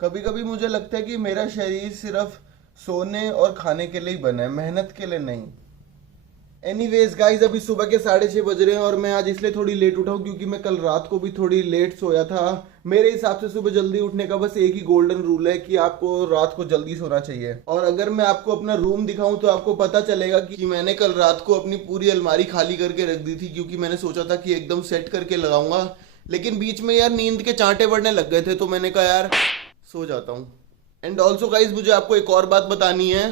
कभी कभी मुझे लगता है कि मेरा शरीर सिर्फ सोने और खाने के लिए ही बना है, मेहनत के लिए नहीं। एनीवेज गाइस, अभी सुबह के 6:30 बज रहे हैं और मैं आज इसलिए थोड़ी लेट उठा हूँ क्योंकि मैं कल रात को भी थोड़ी लेट सोया था। मेरे हिसाब से सुबह जल्दी उठने का बस एक ही गोल्डन रूल है कि आपको रात को जल्दी सोना चाहिए। और अगर मैं आपको अपना रूम दिखाऊं तो आपको पता चलेगा कि मैंने कल रात को अपनी पूरी अलमारी खाली करके रख दी थी, क्योंकि मैंने सोचा था कि एकदम सेट करके लगाऊंगा, लेकिन बीच में यार नींद के चांटे पड़ने लग गए थे, तो मैंने कहा यार सो जाता हूँ। एंड ऑल्सो गाइज, मुझे आपको एक और बात बतानी है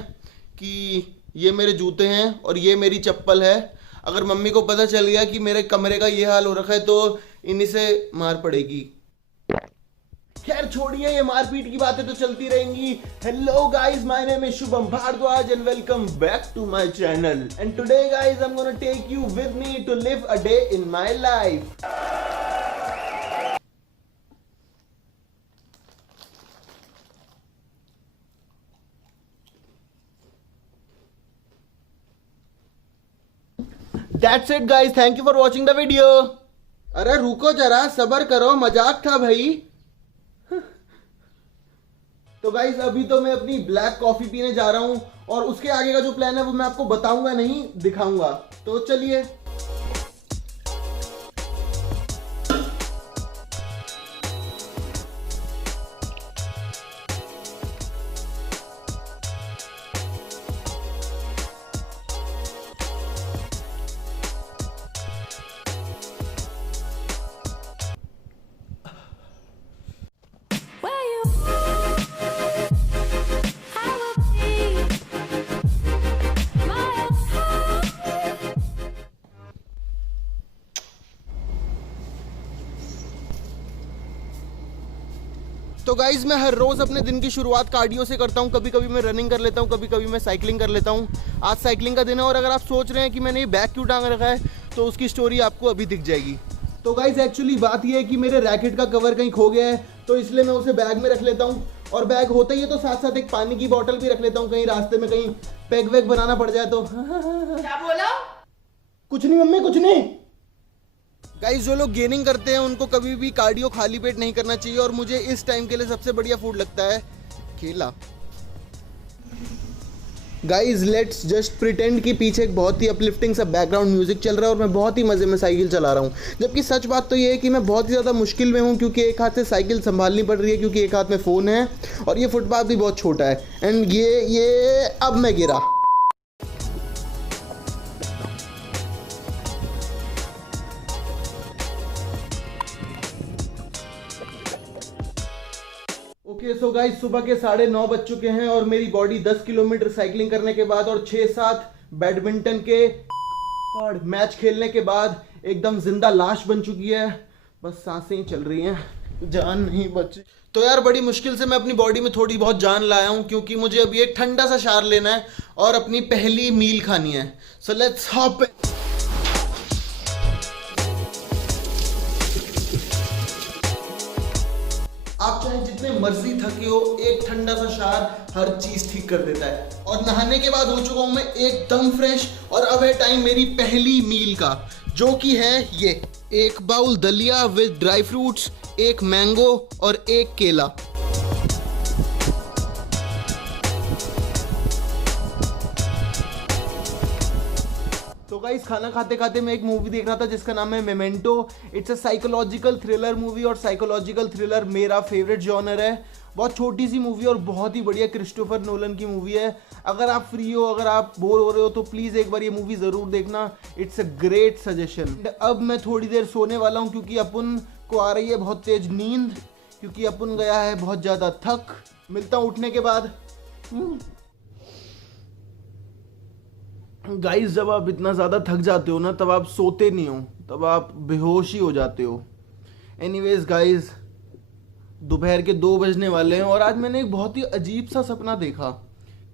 कि ये मेरे जूते हैं और ये मेरी चप्पल है। अगर मम्मी को पता चल गया कि मेरे कमरे का ये हाल हो रखा है तो इन्हीं से मार पड़ेगी। खैर छोड़िए, ये मारपीट की बातें तो चलती रहेंगी। Hello guys, my name is Shubham Bhardwaj and welcome back to my channel. And today guys I am gonna take you with me to live a day in my life. That's it guys, thank you for watching the video. अरे रुको जरा, सबर करो, मजाक था भाई। तो guys, अभी तो मैं अपनी ब्लैक कॉफी पीने जा रहा हूं और उसके आगे का जो प्लान है वो मैं आपको बताऊंगा नहीं, दिखाऊंगा। तो चलिए। तो गाइज, मैं हर रोज अपने दिन की शुरुआत कार्डियो से करता हूँ। कभी कभी मैं रनिंग कर लेता हूँ, कभी कभी मैं साइकिलिंग कर लेता हूँ। आज साइकिलिंग का दिन है और अगर आप सोच रहे हैं कि मैंने ये बैग क्यों टांग रखा है तो उसकी स्टोरी आपको अभी दिख जाएगी। तो गाइज, एक्चुअली बात ये है कि मेरे रैकेट का कवर कहीं खो गया है, तो इसलिए मैं उसे बैग में रख लेता हूँ। और बैग होता ही है तो साथ साथ एक पानी की बोतल भी रख लेता हूँ, कहीं रास्ते में कहीं पैग वैग बनाना पड़ जाए तो। क्या बोला? कुछ नहीं मम्मी, कुछ नहीं। गाइस, जो लोग गेनिंग करते हैं उनको कभी भी कार्डियो खाली पेट नहीं करना चाहिए, और मुझे इस टाइम के लिए सबसे बढ़िया फूड लगता है केला। गाइस, लेट्स जस्ट प्रिटेंड कि पीछे एक बहुत ही अपलिफ्टिंग सा बैकग्राउंड म्यूजिक चल रहा है और मैं बहुत ही मजे में साइकिल चला रहा हूँ। जबकि सच बात तो ये है कि मैं बहुत ही ज़्यादा मुश्किल में हूँ, क्योंकि एक हाथ से साइकिल संभालनी पड़ रही है, क्योंकि एक हाथ में फ़ोन है और ये फुटपाथ भी बहुत छोटा है। एंड ये अब मैं गिरा। ओके सो गाइस, सुबह के 9:30 बज चुके हैं और मेरी बॉडी 10 किलोमीटर साइकिलिंग करने के बाद और 6-7 बैडमिंटन के मैच खेलने के बाद एकदम जिंदा लाश बन चुकी है। बस सांसें ही चल रही हैं, जान नहीं बची। तो यार, बड़ी मुश्किल से मैं अपनी बॉडी में थोड़ी बहुत जान लाया हूं, क्योंकि मुझे अभी एक ठंडा सा शार लेना है और अपनी पहली मील खानी है। So let's hop. आप चाहे जितने मर्जी थके हो, एक ठंडा सा शार हर चीज ठीक कर देता है। और नहाने के बाद हो चुका हूं मैं एकदम फ्रेश और अब है टाइम मेरी पहली मील का, जो कि है ये एक बाउल दलिया विद ड्राई फ्रूट्स, एक मैंगो और एक केला। तो गाइस, खाना खाते खाते मैं एक मूवी देख रहा था जिसका नाम है memento. It's a psychological thriller movie और साइकोलॉजिकल थ्रिलर मेरा फेवरेट जॉनर है। बहुत छोटी सी मूवी और बहुत ही बढ़िया क्रिस्टोफर नोलन की मूवी है। अगर आप फ्री हो, अगर आप बोर हो रहे हो तो प्लीज़ एक बार ये मूवी ज़रूर देखना। It's a great suggestion. अब मैं थोड़ी देर सोने वाला हूँ क्योंकि अपन को आ रही है बहुत तेज नींद, क्योंकि अपन गया है बहुत ज़्यादा थक। मिलता हूँ उठने के बाद। गाइस, जब आप इतना ज़्यादा थक जाते हो ना, तब आप सोते नहीं हो, तब आप बेहोश ही हो जाते हो। एनीवेज गाइस, दोपहर के 2 बजने वाले हैं और आज मैंने एक बहुत ही अजीब सा सपना देखा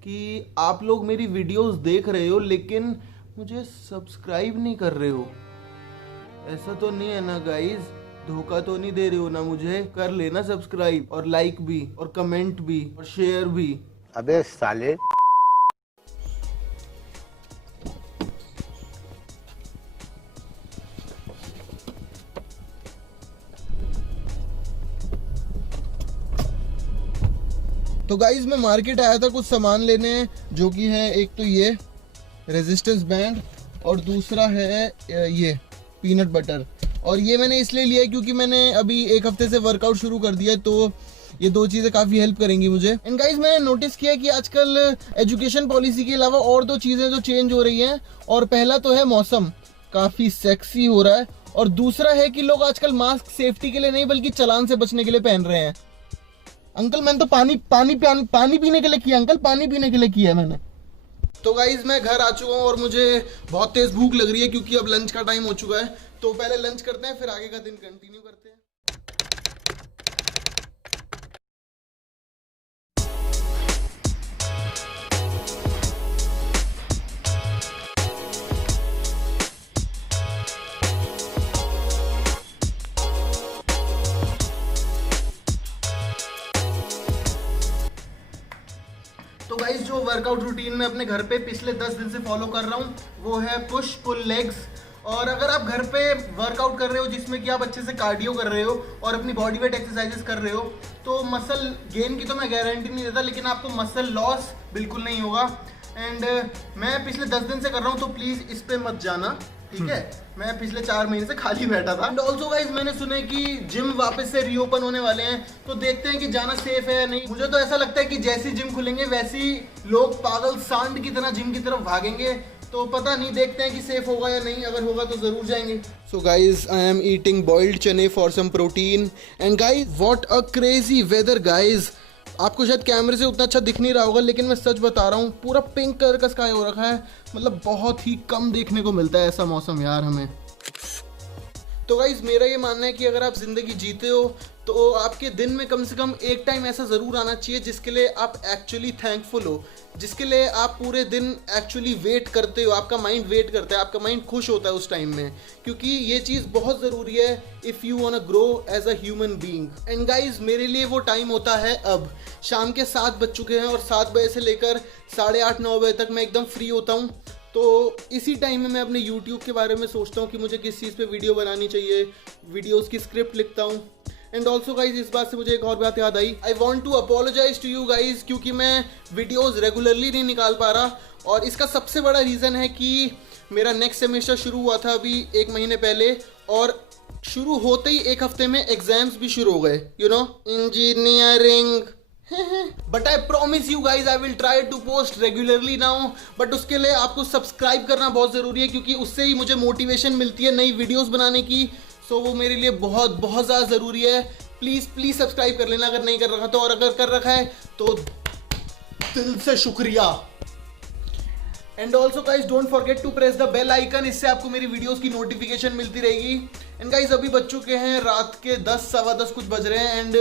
कि आप लोग मेरी वीडियोस देख रहे हो लेकिन मुझे सब्सक्राइब नहीं कर रहे हो। ऐसा तो नहीं है ना गाइस? धोखा तो नहीं दे रहे हो ना मुझे? कर लेना सब्सक्राइब और लाइक भी और कमेंट भी और शेयर भी। अबे साले। तो गाइज मैं मार्केट आया था कुछ सामान लेने, जो कि है एक तो ये रेजिस्टेंस बैंड और दूसरा है ये पीनट बटर। और ये मैंने इसलिए लिया है क्योंकि मैंने अभी एक हफ्ते से वर्कआउट शुरू कर दिया है, तो ये दो चीज़ें काफ़ी हेल्प करेंगी मुझे। एंड गाइज मैंने नोटिस किया कि आजकल एजुकेशन पॉलिसी के अलावा और दो चीज़ें जो चेंज हो रही हैं, और पहला तो है मौसम काफ़ी सेक्सी हो रहा है, और दूसरा है कि लोग आजकल मास्क सेफ्टी के लिए नहीं बल्कि चालान से बचने के लिए पहन रहे हैं। अंकल मैंने तो पानी पीने के लिए किया, अंकल पानी पीने के लिए किया है मैंने। तो गाइज मैं घर आ चुका हूँ और मुझे बहुत तेज भूख लग रही है क्योंकि अब लंच का टाइम हो चुका है। तो पहले लंच करते हैं, फिर आगे का दिन कंटिन्यू करते हैं। तो गाइस जो वर्कआउट रूटीन में अपने घर पे पिछले 10 दिन से फॉलो कर रहा हूँ वो है पुश पुल लेग्स। और अगर आप घर पे वर्कआउट कर रहे हो जिसमें कि आप अच्छे से कार्डियो कर रहे हो और अपनी बॉडी वेट एक्सरसाइजेस कर रहे हो, तो मसल गेन की तो मैं गारंटी नहीं देता, लेकिन आपको मसल लॉस बिल्कुल नहीं होगा। एंड मैं पिछले 10 दिन से कर रहा हूँ, तो प्लीज़ इस पे मत जाना, ठीक है। मैं पिछले 4 महीने से खाली बैठा था। एंड ऑल्सो गाइज मैंने सुना है कि जिम वापस से रीओपन होने वाले हैं, तो देखते हैं कि जाना सेफ है या नहीं। मुझे तो ऐसा लगता है कि जैसी जिम खुलेंगे वैसी लोग पागल सांड की तरह जिम की तरफ भागेंगे, तो पता नहीं, देखते हैं कि सेफ होगा या नहीं। अगर होगा तो जरूर जाएंगे। So guys I am eating boiled चने for some protein. And guys what a crazy weather guys. आपको शायद कैमरे से उतना अच्छा दिख नहीं रहा होगा, लेकिन मैं सच बता रहा हूँ, पूरा पिंक कलर का स्काई हो रखा है। मतलब बहुत ही कम देखने को मिलता है ऐसा मौसम यार हमें। तो गाइज मेरा ये मानना है कि अगर आप जिंदगी जीते हो तो आपके दिन में कम से कम एक टाइम ऐसा ज़रूर आना चाहिए जिसके लिए आप एक्चुअली थैंकफुल हो, जिसके लिए आप पूरे दिन एक्चुअली वेट करते हो, आपका माइंड वेट करता है, आपका माइंड खुश होता है उस टाइम में, क्योंकि ये चीज़ बहुत ज़रूरी है if you want to grow as a human being. And guys मेरे लिए वो टाइम होता है अब शाम के 7 बज चुके हैं और 7 बजे से लेकर 8:30-9 बजे तक मैं एकदम फ्री होता हूँ। तो इसी टाइम में मैं अपने YouTube के बारे में सोचता हूँ कि मुझे किस चीज़ पे वीडियो बनानी चाहिए, वीडियोस की स्क्रिप्ट लिखता हूँ। एंड ऑल्सो गाइज इस बात से मुझे एक और बात याद आई, I want to apologize to you guys, क्योंकि मैं वीडियोस रेगुलरली नहीं निकाल पा रहा। और इसका सबसे बड़ा रीज़न है कि मेरा नेक्स्ट सेमेस्टर शुरू हुआ था अभी 1 महीने पहले, और शुरू होते ही 1 हफ्ते में एग्जाम्स भी शुरू हो गए, you know, engineering. But I promise you guys I will try to post regularly now. But उसके लिए आपको सब्सक्राइब करना बहुत ज़रूरी है, क्योंकि उससे ही मुझे मोटिवेशन मिलती है नई वीडियोस बनाने की। सो वो मेरे लिए बहुत बहुत ज़्यादा ज़रूरी है। प्लीज़ सब्सक्राइब कर लेना अगर नहीं कर रखा तो, और अगर कर रखा है तो दिल से शुक्रिया। And also guys don't forget to press the bell icon, इससे आपको मेरी वीडियोस की नोटिफिकेशन मिलती रहेगी। एंड गाइज अभी बज चुके हैं रात के 10 सवा 10 कुछ बज रहे हैं, एंड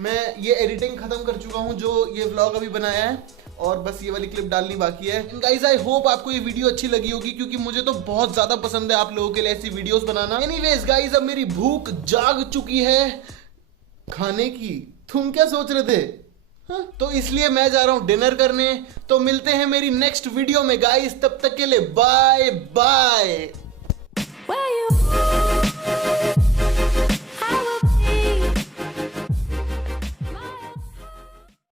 मैं ये एडिटिंग खत्म कर चुका हूँ जो ये व्लॉग अभी बनाया है, और बस ये वाली क्लिप डालनी बाकी है। एंड गाइज आई होप आपको ये वीडियो अच्छी लगी होगी, क्योंकि मुझे तो बहुत ज़्यादा पसंद है आप लोगों के लिए ऐसी वीडियोस बनाना। एनीवेज गाइज अब मेरी भूख जाग चुकी है खाने की। तुम क्या सोच रहे थे? हाँ? तो इसलिए मैं जा रहा हूँ डिनर करने। तो मिलते हैं मेरी नेक्स्ट वीडियो में गाइज, तब तक के लिए बाय बाय।